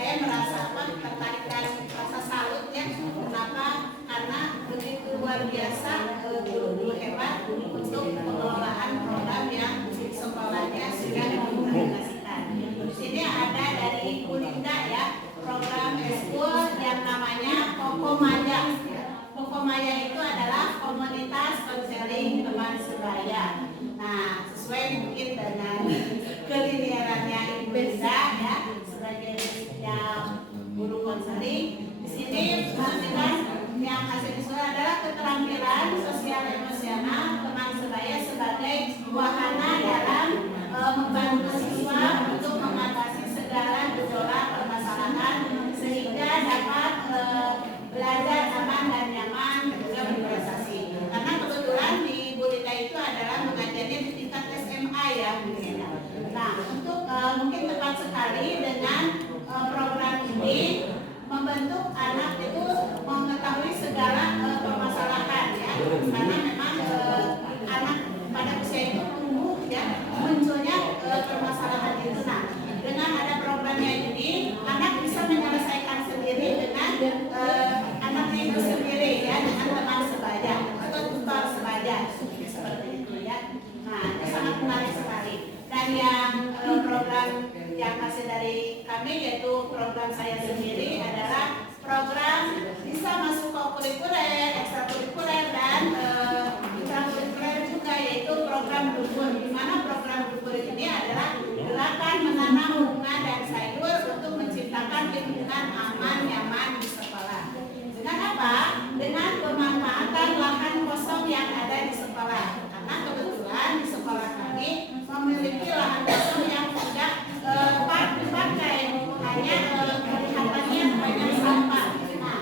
saya merasa tertarik dan rasa salut ya. Kenapa? Karena begitu luar biasa guru-guru hebat untuk pengelolaan program yang sekolahnya sudah diimplementasikan. Di sini ada dari Bu Linda ya, program eskul yang namanya Kokomaya. Kokomaya itu adalah komunitas konseling teman sebaya. Nah, sesuai mungkin dengan kelinearannya Ibu Linda ya sebagai yang guru konseling. Di sini menunjukkan yang hasil disusun adalah keterampilan sosial emosional teman sebaya sebagai wahana dalam membantu siswa untuk mengatasi segala gejolak permasalahan sehingga dapat belajar aman dan nyaman juga berprestasi. Karena kebetulan di Bu Linda itu adalah mengajarnya di tingkat SMA ya Bu Linda. Nah, untuk mungkin tepat sekali dengan program ini membentuk anak itu mengetahui segala permasalahan ya. Karena memang anak pada usia itu tumbuh ya, munculnya permasalahan itu. Nah, dengan ada programnya ini anak bisa menyelesaikan sendiri dengan anaknya itu sendiri ya, dengan teman sebaya atau tutor sebaya seperti itu ya. Nah, itu sangat menarik sekali. Dan yang program yang hasil dari kami yaitu program saya sendiri adalah program bisa masuk ke kurikuler, ekstrakurikuler dan intrakurikuler juga, yaitu program dukun. Di mana program dukun ini adalah gerakan menanam bunga dan sayur untuk menciptakan lingkungan aman nyaman di sekolah. Dengan apa? Dengan pemanfaatan lahan kosong yang ada di sekolah. Karena kebetulan di sekolah kami memiliki lahan kosong yang tidak dipakai, hanya kelihatannya banyak sampah. Nah,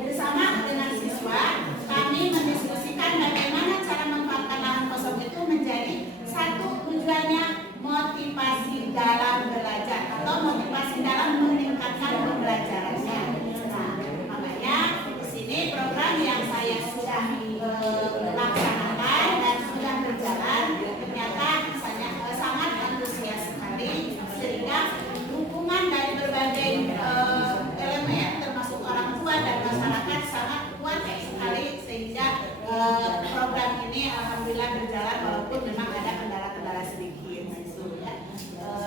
bersama dengan siswa kami mendiskusikan bagaimana cara memanfaatkan lahan kosong itu menjadi satu tujuannya motivasi dalam belajar atau motivasi dalam meningkatkan pembelajarannya. Nah, makanya di sini program yang saya sudah laksanakan dan sudah berjalan ternyata sangat antusias sekali, sehingga dukungan dari berbagai elemen termasuk orang tua dan masyarakat sangat kuat sekali, sehingga program ini alhamdulillah berjalan walaupun memang ada kendala-kendala sedikit gitu ya.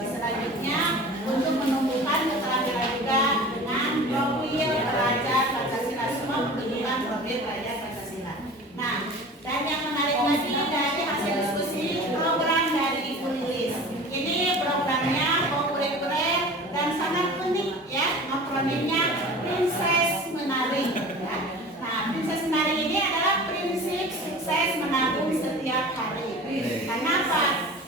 Selanjutnya untuk menumbuhkan keterampilan juga dengan profil belajar Pancasila, semua menunjukkan profil belajar Pancasila. Nah, dan yang menarik lagi dari hasil diskusi program dari Ibu Lilis. Ini programnya kokurikuler dan sangat unik ya, akronimnya Princess Menari ya. Nah, Princess Menari ini adalah prinsip sukses menabung setiap hari. Kenapa?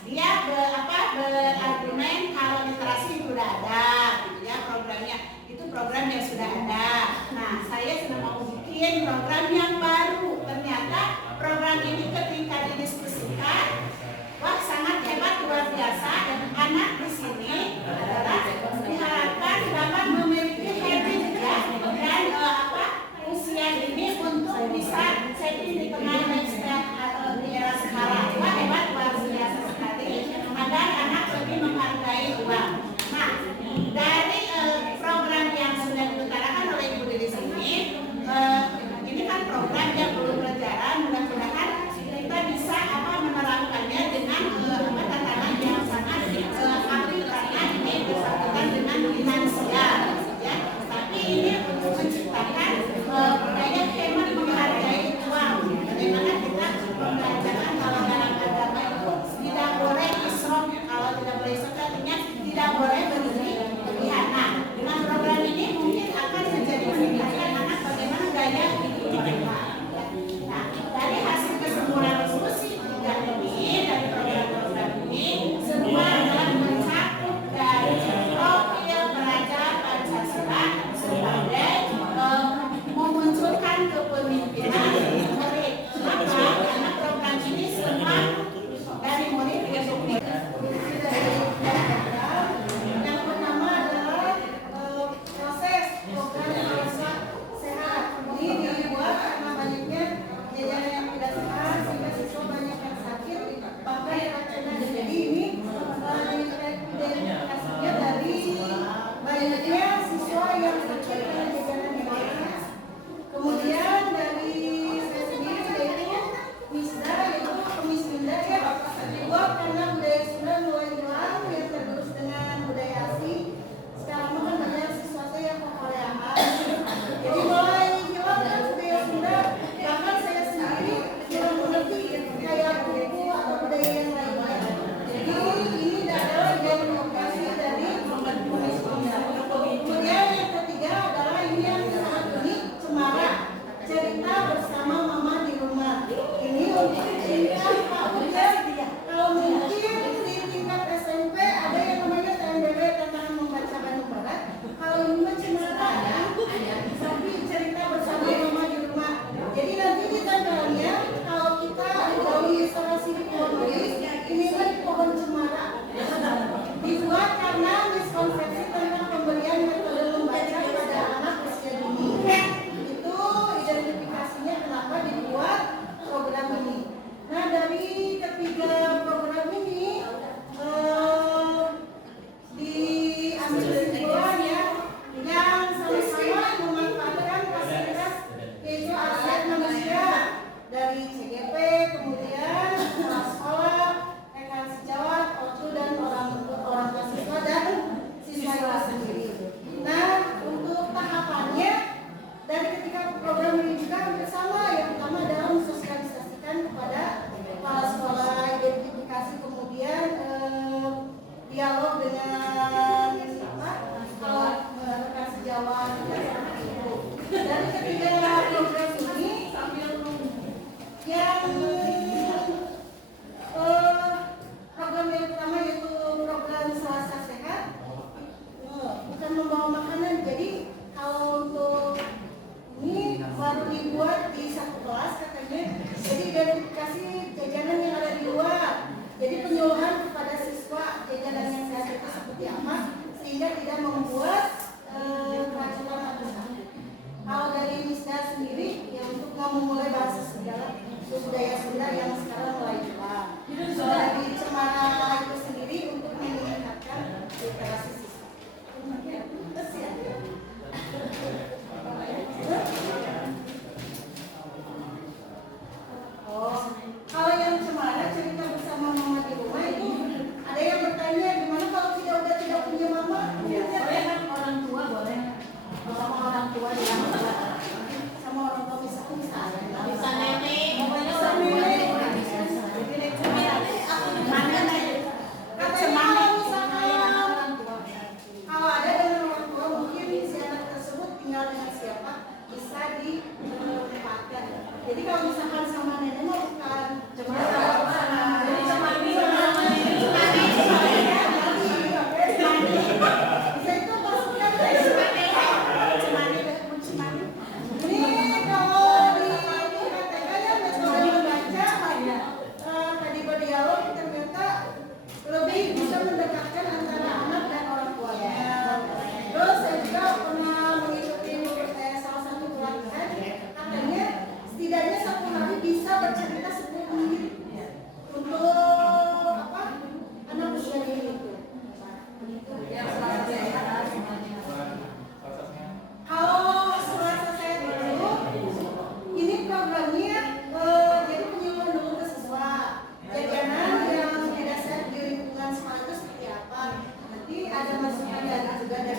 Dia berargumen kalau literasi sudah ada gitu ya, programnya itu program yang sudah ada. Nah, saya sedang mau bikin program yang baru. Ternyata program ini ketika didiskusikan, wah sangat hebat, luar biasa. Dan anak di sini adalah diharapkan dapat memiliki habit ya, dan usia ini untuk bisa setting di tengah lifestyle di era sekarang. Wah hebat, luar biasa sekali. Agar anak lebih menghargai uang. Nah, dari program yang sudah diutarakan oleh Ibu Lilis ini kan program yang belum berjalan. Mudah-mudahan kita bisa menerapkannya dengan tatanan yang sangat aplikasi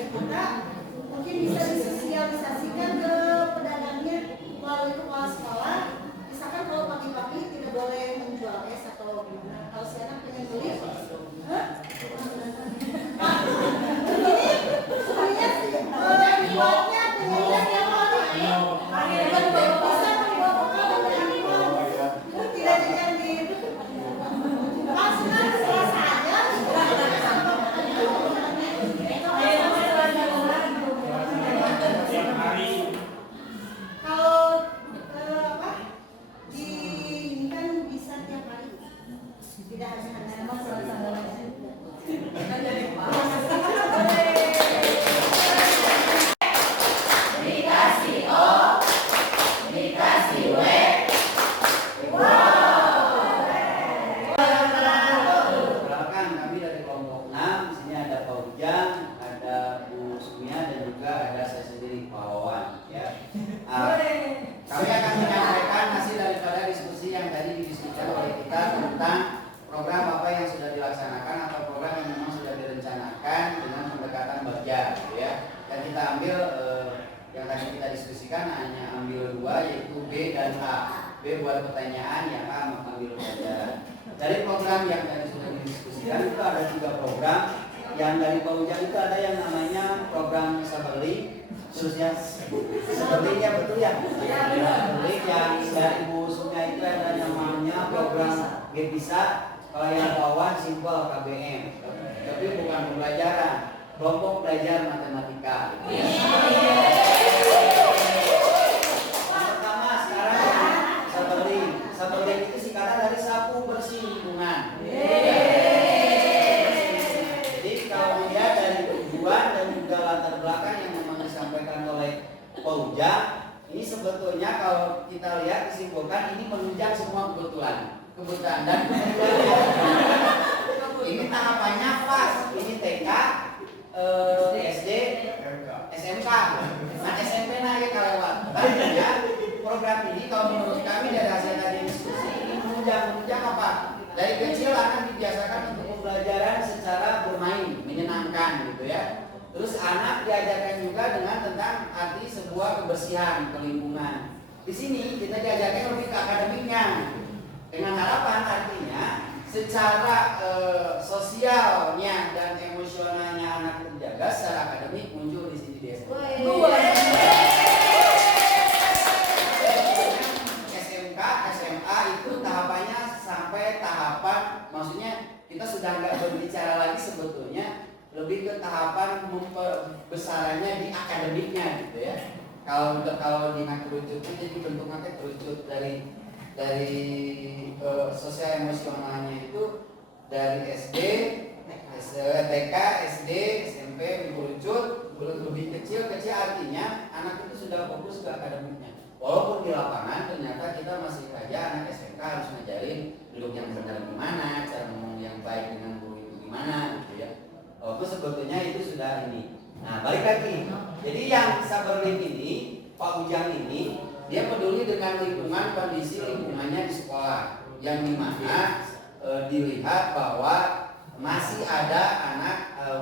kita mungkin bisa disosialisasikan ke pedagangnya melalui kepala sekolah. Misalkan kalau pagi-pagi tidak boleh menjual es atau gimana, kalau si anak pengen beli, ini buatnya pengennya tiap hari, dan bisa membawa bekal dan tidak jadi langsung selesai aja. Kalau di kan bisa tiap hari, tidak hanya kami akan menyampaikan hasil daripada diskusi yang tadi didiskusikan oleh kita tentang program apa yang sudah dilaksanakan atau program yang memang sudah direncanakan dengan pendekatan bagja, gitu ya. Dan kita ambil yang tadi kita diskusikan hanya ambil dua, yaitu B dan A. B buat pertanyaan, yang A ambil pelajaran. Dari program yang tadi sudah didiskusikan itu ada 3 program. Yang dari Pak Ujang itu ada yang namanya program Saberli. Terus ya, sepertinya betul ya. Saberli yang dari Bu Sumya itu ada namanya program Gepisa. Kalau yang bawah simpel KBM. Tapi bukan pembelajaran, kelompok belajar matematika. Pertama sekarang Saberli. Saberli itu singkatan dari sapu bersih lingkungan. Dan juga latar belakang yang memang disampaikan oleh Pak Ujang, ini sebetulnya kalau kita lihat disimpulkan ini menunjang semua kebutuhan dan ini tahapannya pas, ini TK, SD, SMK, nah SMP naik kelewat. Artinya program ini kalau menurut kami dari hasil tadi diskusi ini menunjang apa? Dari kecil akan dibiasakan untuk pembelajaran secara bermain, menyenangkan gitu ya. Terus anak diajarkan juga dengan tentang arti sebuah kebersihan, lingkungan. Di sini kita diajarkan lebih ke akademiknya, dengan harapan artinya secara sosialnya dan emosionalnya anak terjaga, secara akademik muncul di sini di SMP. SMK, SMA itu tahapannya sampai tahapan, maksudnya kita sudah nggak berbicara lagi sebetulnya, lebih ke tahapan pembesarannya di akademiknya gitu ya. Kalau di kerucut itu jadi bentuknya kerucut dari sosial emosionalnya itu dari SD, TK, SD, SMP dikerucut lebih kecil artinya anak itu sudah fokus ke akademiknya. Walaupun di lapangan ternyata kita masih saja anak SMK harus ngajarin duduk yang benar gimana, cara ngomong yang baik dengan guru itu gimana gitu ya. Walaupun sebetulnya itu sudah ini. Nah balik lagi, jadi yang Saberli ini, Pak Ujang ini, dia peduli dengan lingkungan, kondisi lingkungannya di sekolah, yang dimana dilihat bahwa masih ada anak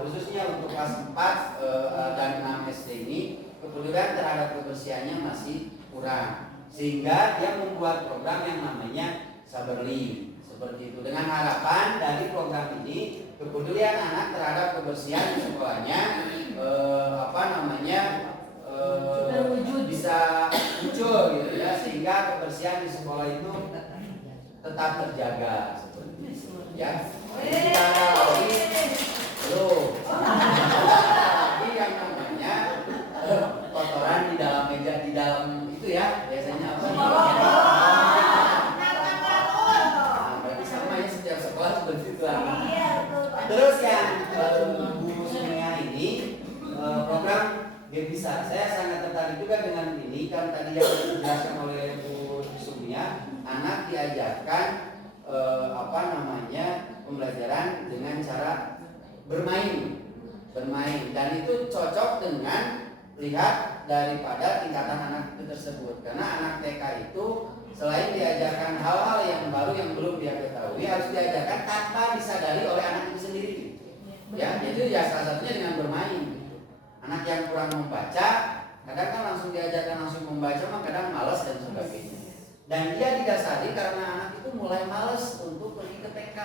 khususnya untuk kelas 4 dan 6 SD ini kepedulian terhadap kebersihannya masih kurang, sehingga dia membuat program yang namanya Saberli seperti itu, dengan harapan dari program ini kepedulian anak terhadap kebersihan di sekolahnya bisa muncul gitu ya, sehingga kebersihan di sekolah itu tetap terjaga seperti itu ya. Lagi yang namanya kotoran di dalam meja, di dalam itu ya biasanya apa? Berarti sama ya, setiap sekolah seperti itu lah. Terus yang Bu Sumya ini program Gepisa, saya sangat tertarik juga dengan ini kan tadi yang dijelaskan oleh Bu Sumya, anak diajarkan pembelajaran dengan cara bermain dan itu cocok dengan lihat daripada tingkatan anak itu tersebut, karena anak TK itu selain diajarkan hal-hal yang baru yang belum dia ketahui, harus diajarkan tanpa disadari oleh anak itu sendiri ya. Jadi ya salah satunya dengan bermain. Anak yang kurang membaca, kadang kan langsung diajarkan langsung membaca, mah kadang malas dan sebagainya. Dan dia didasari karena anak itu mulai malas untuk pergi ke TK.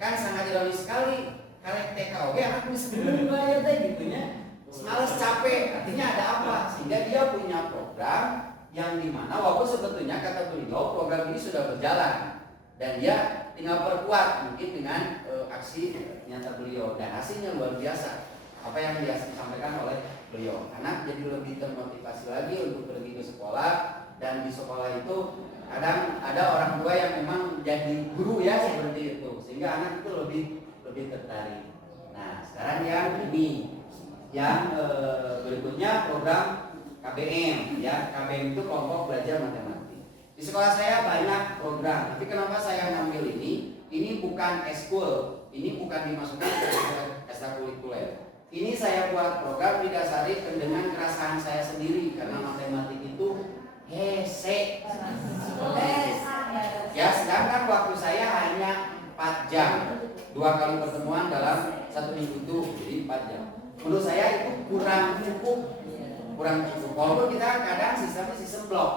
Kan sangat ironis sekali. Kalau TK oke, anak bisa belajar gitu ya. Malas, capek, artinya ada apa? Sehingga dia punya program yang dimana walaupun sebetulnya kata beliau program ini sudah berjalan dan dia tinggal perkuat mungkin dengan aksi nyata beliau dan hasilnya luar biasa. Apa yang disampaikan oleh beliau, anak jadi lebih termotivasi lagi untuk pergi ke sekolah, dan di sekolah itu kadang ada orang tua yang memang jadi guru ya seperti itu, sehingga anak itu lebih tertarik. Nah sekarang yang ini yang berikutnya program KBM ya. KBM itu kelompok belajar matematik. Di sekolah saya banyak program, tapi kenapa saya ngambil ini? Ini bukan eskul, ini bukan dimasukkan ke ekstrakurikuler. Ini saya buat program didasari dengan keresahan saya sendiri karena matematik itu hese. Ya, sedangkan waktu saya hanya 4 jam. 2 kali pertemuan dalam 1 minggu itu, jadi 4 jam. Menurut saya itu kurang cukup. Walaupun kita kadang sistemnya sistem blok.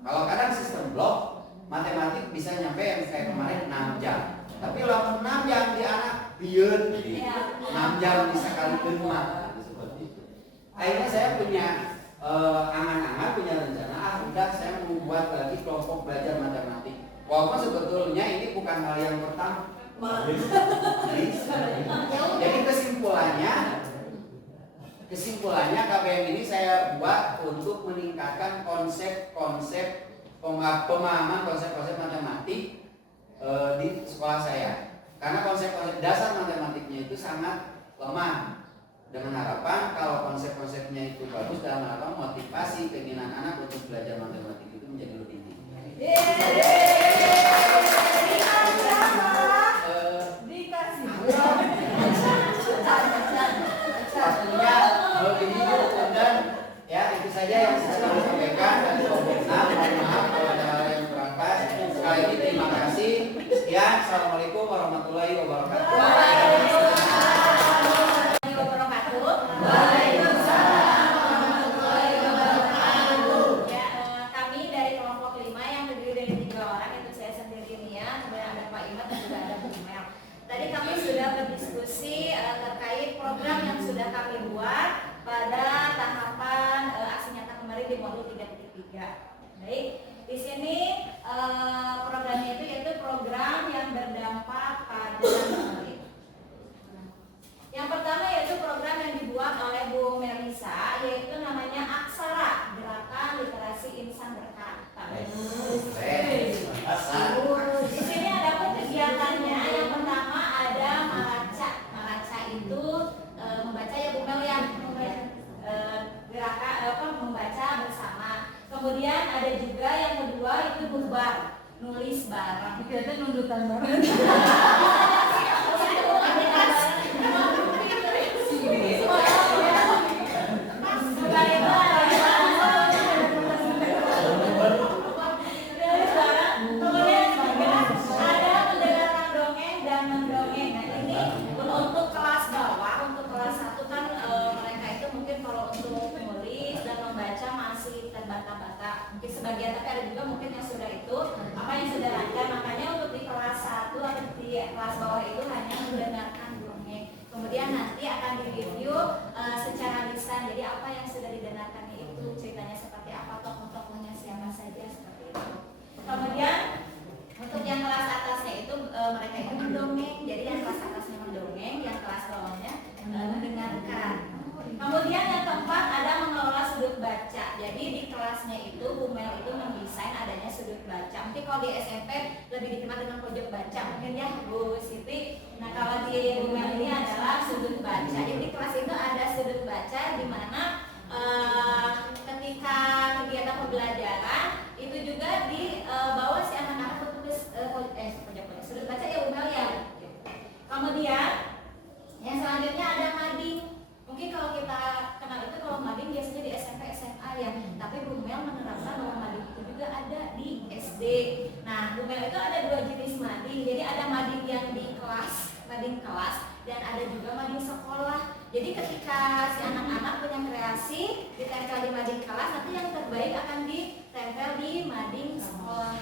Kalau kadang sistem blok, matematik bisa nyampe yang kayak kemarin 6 jam. Tapi kalau 6 jam di anak biar 6 jam bisa kali kedua seperti itu. Akhirnya saya punya angan-angan, punya rencana, udah saya membuat lagi kelompok belajar matematik. Walaupun sebetulnya ini bukan hal yang pertama. Jadi kesimpulannya KBM ini saya buat untuk meningkatkan konsep-konsep pemahaman konsep-konsep matematik di sekolah saya. Karena konsep-konsep dasar matematiknya itu sangat lemah. Dengan harapan kalau konsep-konsepnya itu bagus, dalam harapan motivasi keinginan anak untuk belajar matematik itu menjadi lebih tinggi. Waktunya begini dan ya itu saja yang saya sampaikan dan mohon maaf kalau ada hal yang kurang pas. Sekali lagi terima kasih. Sekian, assalamualaikum warahmatullahi wabarakatuh. Tadi kami sudah berdiskusi terkait program yang sudah kami buat pada tahapan aksi nyata kemarin di modul 3.3. Baik, di sini programnya itu yaitu program yang berdampak pada yang pertama yaitu program yang dibuat oleh Bu Melisa, yaitu namanya Aksara, Gerakan Literasi Insan Berkata. Di sini ada kegiatannya. Yang pertama ada meraca. Meraca itu membaca ya Bu Mel ya, gerakan membaca bersama. Kemudian ada juga yang kedua itu bubar, nulis bareng. Kita nundutan bareng. Sebagian, tapi ada juga mungkin yang sudah itu apa yang sudah lancar. Makanya untuk di kelas 1 atau di kelas bawah itu hanya mendengarkan dongeng. Kemudian nanti akan direview secara lisan. Jadi apa yang sudah didengarkannya itu ceritanya seperti apa, tokoh-tokohnya siapa saja seperti itu. Kemudian untuk yang kelas atasnya itu mereka itu mendongeng. Jadi yang kelas atasnya mendongeng, yang kelas bawahnya mendengarkan. Kemudian yang keempat ada mengelola sudut baca. Jadi di kelasnya itu Bu Mel itu mendesain adanya sudut baca. Mungkin kalau di SMP lebih dikenal dengan pojok baca mungkin ya Bu Siti. Nah kalau di Bu Mel ini adalah sudut baca. Jadi di kelas itu ada sudut baca di mana ketika kegiatan pembelajaran itu juga dibawa si anak-anak untuk sudut baca ya Bu Mel ya. Kemudian yang selanjutnya ada mading. Mungkin kalau kita kenal itu kalau mading biasanya di SMP SMA ya, tapi Bu Mel menerapkan bahwa mading itu juga ada di SD. Nah Bu Mel itu ada 2 jenis mading. Jadi ada mading yang di kelas, mading kelas, dan Jadi ketika si anak-anak punya kreasi ditempel di mading kelas, nanti yang terbaik akan ditempel di mading sekolah.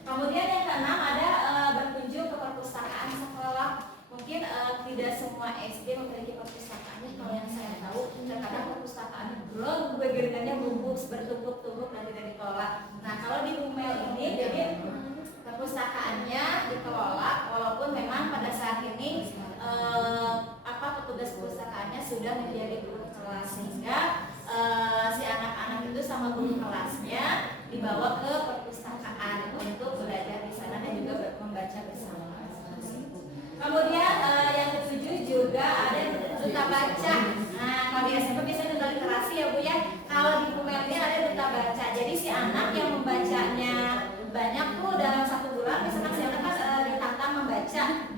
Kemudian yang keenam ada berkunjung ke perpustakaan sekolah. Mungkin tidak semua SD memiliki perpustakaannya. Kalau yang saya tahu, terkadang perpustakaan begeritannya bertumpuk-tumpuk dan tidak dikelola. Nah, kalau di Bumel ini, jadi perpustakaannya dikelola, walaupun memang pada saat ini petugas perpustakaannya sudah menjadi guru kelas, sehingga si anak-anak itu sama guru kelasnya dibawa ke perpustakaan untuk belajar di sana dan juga membaca bersama. Kemudian yang ketujuh juga ada duta baca. Nah, kalau di SMP biasanya duta literasi ya Bu ya. Kalau di Bumel ini ada duta baca. Jadi si anak yang membacanya banyak tuh dalam 1 bulan, misalkan si anak kan ditantang membacanya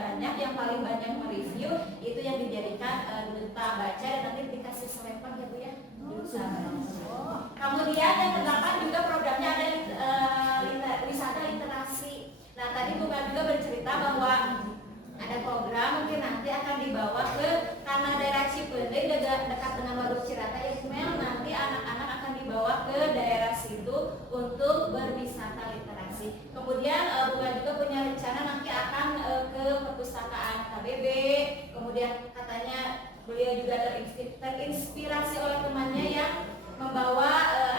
banyak, yang paling banyak mereview itu yang dijadikan duta baca dan nanti dikasih selepan ya Bu ya. Kemudian yang ke-8 juga programnya ada wisata literasi. Nah, tadi Bu Mel juga bercerita bahwa ada program mungkin nanti akan dibawa ke karena daerah Cipeundeuh dekat dengan Waduk Cirata ya Bu Mel, nanti anak-anak akan dibawa ke daerah situ untuk berwisata literasi. Kemudian Bu Mel juga punya rencana nanti akan ke perpustakaan KBB. Kemudian katanya beliau juga terinspirasi oleh temannya yang membawa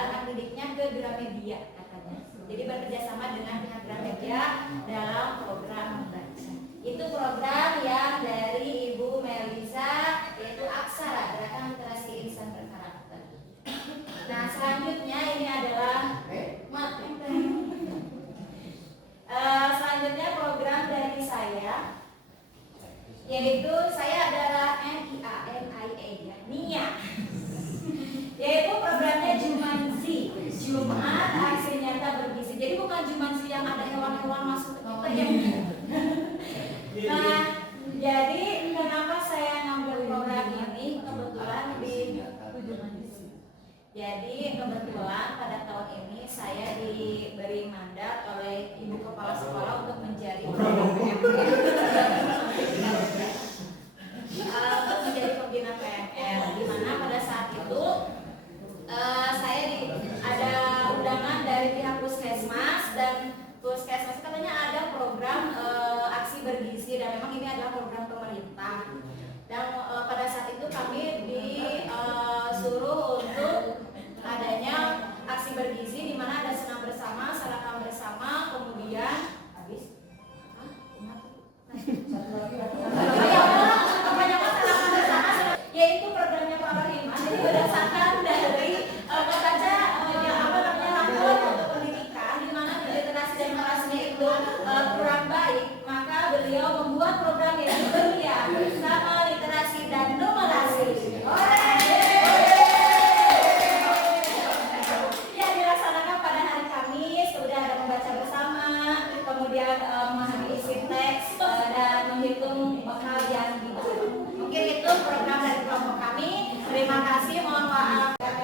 anak didiknya ke Gramedia katanya. Jadi bekerjasama dengan pihak Gramedia dalam program membaca. Itu program yang dari Ibu Melisa, yaitu Aksara, Gerakan Literasi Insan Berkarakter. Nah, selanjutnya ini adalah selanjutnya program dari saya, yaitu saya adalah NIA, yaitu programnya Jumanzi, Jumat Aksi Nyata Bergizi. Jadi bukan Jumanzi yang ada hewan-hewan masuk ke kita ya. Nah, jadi kenapa saya ngambil program ini? Kebetulan pada tahun ini saya diberi mandat oleh Ibu Kepala Sekolah untuk menjadi pembina PNL, di mana pada saat itu saya ada undangan dari pihak Puskesmas, dan Puskesmas katanya ada program aksi bergizi, dan memang ini adalah program pemerintah. Dan pada saat itu kami disuruh untuk adanya aksi bergizi, di mana ada senam bersama, sarapan bersama, kemudian yaitu programnya Pak Rahim. Jadi berdasarkan dari lapor untuk pendidikan, di mana literasi dan literasinya itu kurang baik, maka beliau membuat program yang berbeda sama literasi dan numerasi. Yang dilaksanakan pada hari Kamis, kemudian ada membaca bersama, kemudian memahami isi teks dan menghitung bekal yang dibahas. Mungkin itu program dari kelompok kami. Terima kasih, mohon maaf. Bapak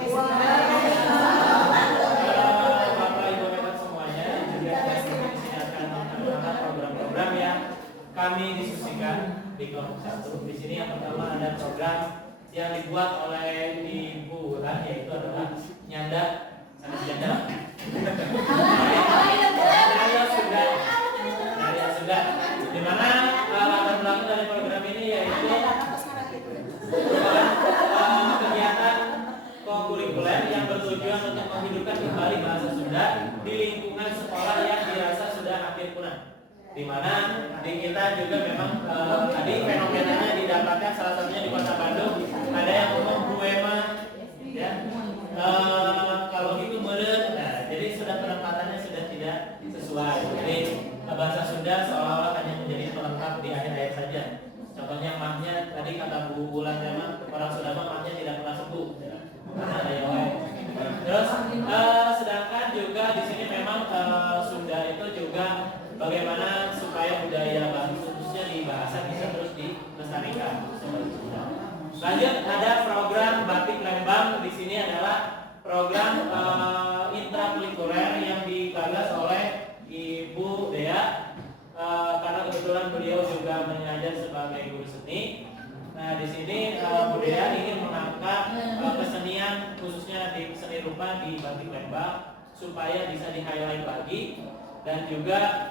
Ibu hebat semuanya, juga saya di sini akan mengangkat program-program yang kami diskusikan di kelompok 1. Di sini yang pertama ada program yang dibuat oleh Ibu Ran, yaitu adalah nyandak janda. Karya sudah. Di mana latar belakang dari program ini yaitu kegiatan kokurikuler yang bertujuan untuk menghidupkan kembali bahasa Sunda di lingkungan sekolah yang dirasa sudah hampir punah. Di mana di kita juga memang tadi fenomenanya didapatkan salah satunya di Kota Bandung, ada yang ngomong buema, ya. Kalau itu meureun, nah, jadi sudah penempatannya sudah tidak sesuai. Jadi bahasa Sunda seolah-olah hanya menjadi pelengkap di akhir ayat saja. Contohnya mahnya tadi kata Bu Bulan memang orang Sunda mahnya tidak pernah sembuh, karena ada yang. Terus sedangkan juga di sini memang Sunda itu juga bagaimana supaya budaya bangsa khususnya di bahasa bisa terus dilestarikan. Lanjut ada program Batik Lembang. Di sini adalah program intrakurikuler yang digagas oleh Ibu Dea, karena kebetulan beliau juga mengajar sebagai guru seni. Nah, Nah, di sini budaya ingin mengangkat kesenian khususnya di seni rupa di batik lembang supaya bisa di-highlight lagi dan juga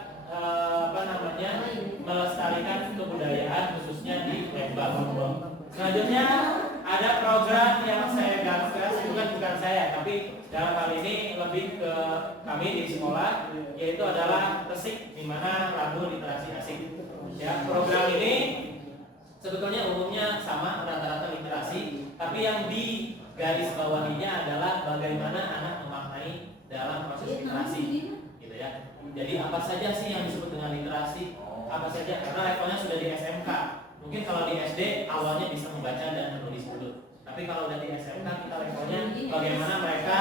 melestarikan kebudayaan khususnya di Lembang. Selanjutnya ada program yang saya gagas, bukan saya, tapi dalam hal ini lebih ke kami di sekolah, yaitu adalah Resik, di mana Rabu Literasi Asik. Ya, program ini sebetulnya umumnya sama, rata-rata literasi, tapi yang di garis bawahinya adalah bagaimana anak memaknai dalam proses literasi, gitu ya. Jadi apa saja sih yang disebut dengan literasi? Apa saja? Karena levelnya sudah di SMK. Mungkin kalau di SD awalnya bisa membaca dan menulis dulu. Tapi kalau udah di SMK kita levelnya bagaimana mereka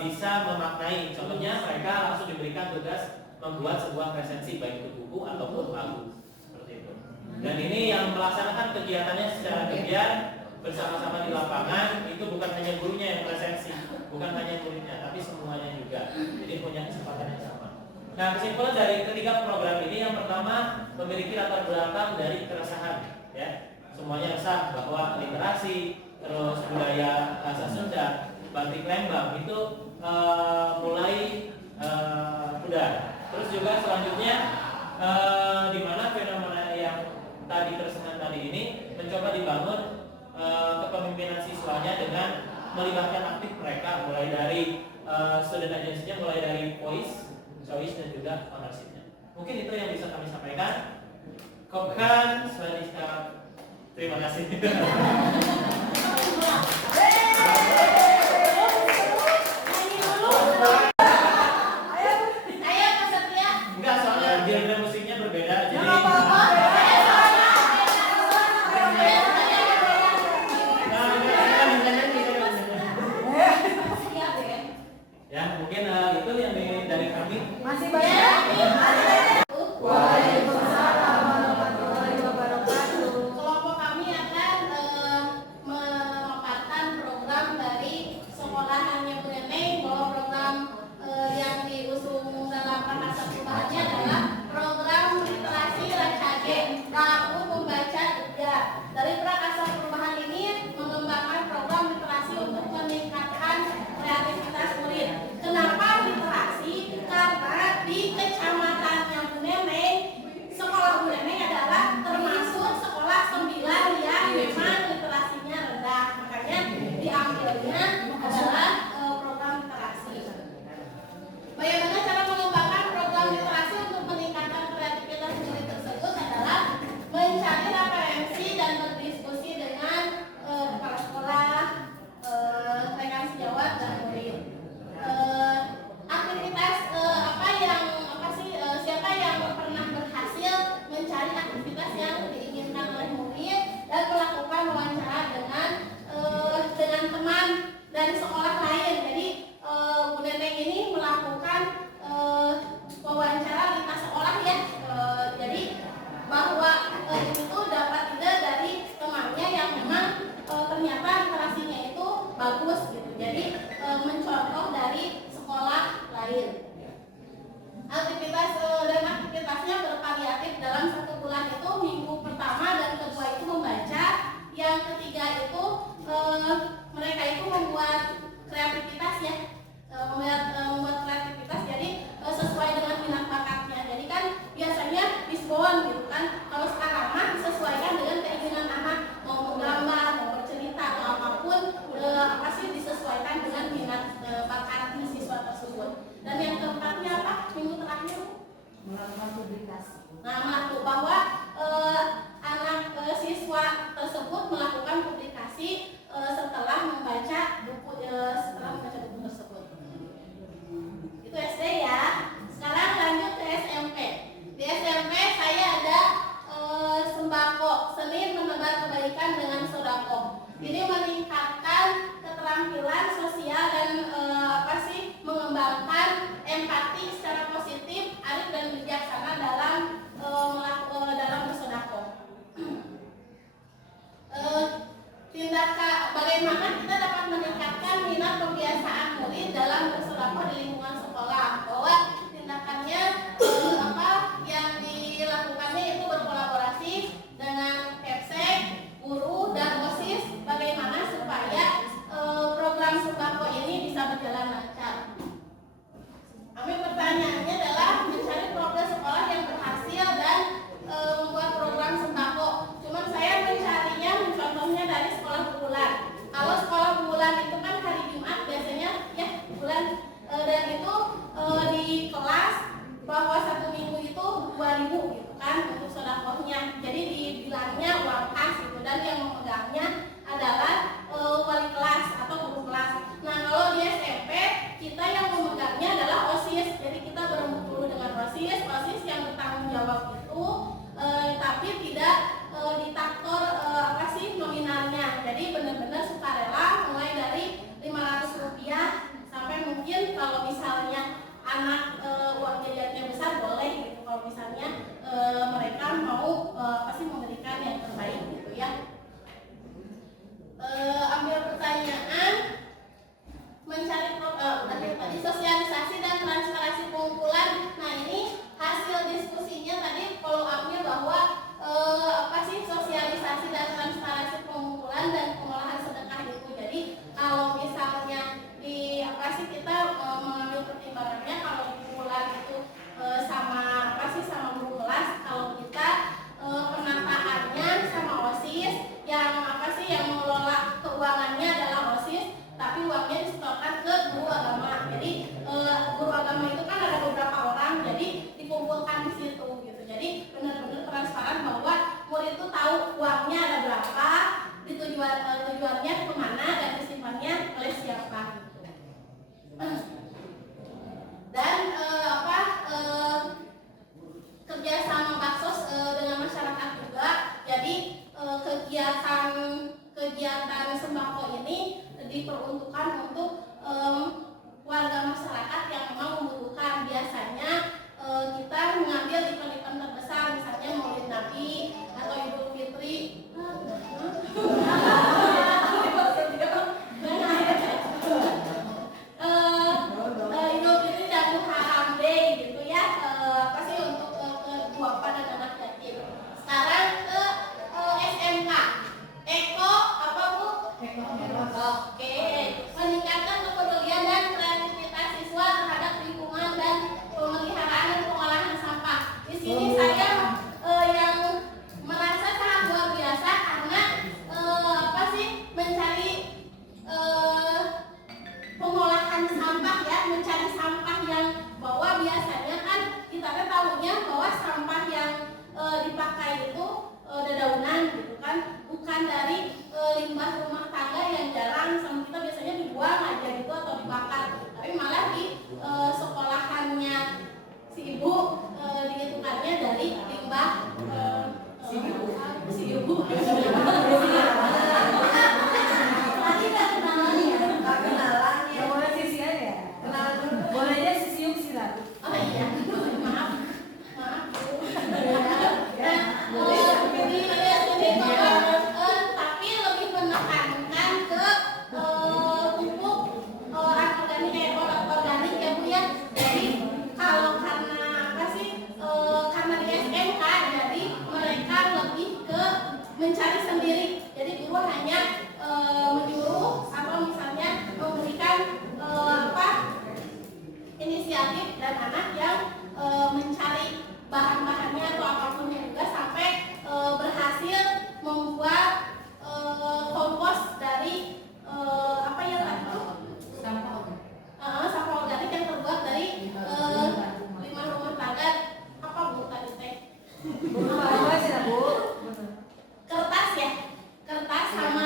bisa memaknai. Contohnya mereka langsung diberikan tugas membuat sebuah presensi baik itu buku ataupun lagu seperti itu. Dan ini yang melaksanakan kegiatannya secara giat bersama-sama di lapangan itu bukan hanya gurunya yang presensi, bukan hanya muridnya, tapi semuanya juga. Jadi punya kesempatan yang sama. Nah, kesimpulan dari ketiga program ini yang pertama memiliki latar belakang dari keresahan, ya. Semuanya resah bahwa literasi, terus budaya bahasa Sunda, batik Lembang itu mulai pudar. Terus juga selanjutnya di mana fenomena yang tadi keresahan tadi ini mencoba dibangun kepemimpinan siswanya dengan melibatkan aktif mereka mulai dari student agency-nya, mulai dari voice, choice dan juga ownership-nya. Mungkin itu yang bisa kami sampaikan. Kopkan selanjutnya. Terima kasih. Enggak, soalnya genre musiknya berbeda. Jadi ya, mungkin itu yang dari kami. Masih banyak. Waalaikumsalam warahmatullahi wabarakatuh. Kelompok kami akan memaparkan program dari sekolahannya Bu Neneng, bahwa program yang diusung dalam bahasa perubahannya adalah program literasi Rancage Laku Membaca Juga. Dari prakasa perubahan ini mengembangkan program literasi untuk meningkatkan kreativitas murid. Kenapa literasi? Karena di kecamatannya Bu Neneng, sekolah Bu Neneng adalah termasuk sekolah 9 yang memang literasinya rendah. Makanya diambilnya adalah program literasi. Bagaimana cara mengembangkan program literasi untuk meningkatkan kreativitas murid tersebut adalah mencari referensi dan berdiskusi dengan kepala sekolah, rekan sejawat dan murid. Aktivitas siapa yang pernah berhasil mencari aktivitas yang diinginkan oleh murid dan melakukan wawancara dengan teman dari sekolah lain. Jadi Bu Neneng ini melakukan wawancara lintas sekolah, ya. Jadi bahwa itu dapat ide dari temannya yang memang ternyata literasinya itu bagus gitu. Jadi mencontoh dari sekolah lain. Aktivitasnya bervariatif. Dalam 1 bulan itu minggu pertama dan kedua itu membaca, yang ketiga itu mereka itu membuat kreativitas, ya. Membuat kreativitas jadi sesuai dengan minat bakatnya. Jadi kan biasanya disbon gitu kan. Kalau sekarang mah disesuaikan dengan keinginan anak, mau menggambar, mau bercerita atau apapun, disesuaikan dengan minat bakat siswa tersebut. Dan yang keempatnya apa? Minggu terakhir melakukan publikasi. Nah, bahwa anak siswa tersebut melakukan publikasi setelah membaca buku tersebut. Itu SD, ya. Sekarang lanjut ke SMP. Di SMP saya ada sembako, seni menebar kebaikan dengan sodako. Ini meningkatkan keterampilan sosial dan mengembangkan empati secara positif, arif dan bijaksana dalam bersodako. Bagaimana kita dapat meningkatkan minat kebiasaan murid dalam bersodako di lingkungan sekolah? Bahwa tindakannya yang dilakukannya itu berkolaborasi dengan Kepsek, guru diperuntukkan untuk warga masyarakat yang memang membutuhkan. Biasanya kita mengambil event-event terbesar, misalnya Maulid Nabi atau Idul Fitri. Idul Fitri dan Muharram Day gitu ya, pasti untuk ke duafa dan anak yatim. Sekarang ke SMK Eko apa Bu? Oke, meningkatkan kepedulian dan kreativitas siswa terhadap lingkungan dan pemeliharaan dan pengolahan sampah. Di sini saya yang merasa sangat luar biasa karena mencari pengolahan sampah ya, mencari sampah yang bahwa biasanya kan kita tahunya bahwa sampah yang dipakai itu dedaunan gitu kan, bukan dari limbah rumah tangga yang jarang sama kita biasanya dibuang aja gitu atau dibakar, tapi malah di sekolahannya si ibu dihitungkannya dari limbah si ibu. Oh iya, maaf ini tapi lebih menekankan ke pupuk organik kayak produk organik ya Bu ya. Jadi kalau karena karena di SMK, jadi mereka lebih ke mencari sendiri. Jadi guru hanya menyuruh atau misalnya memberikan inisiatif dan anak yang mencari bahan-bahannya atau apapun juga sampai berhasil membuat kompos dari apa ya tadi itu sampah organik yang terbuat dari limbah rumah tangga. Apa Bu tadi teh? Kertas ya, kertas sama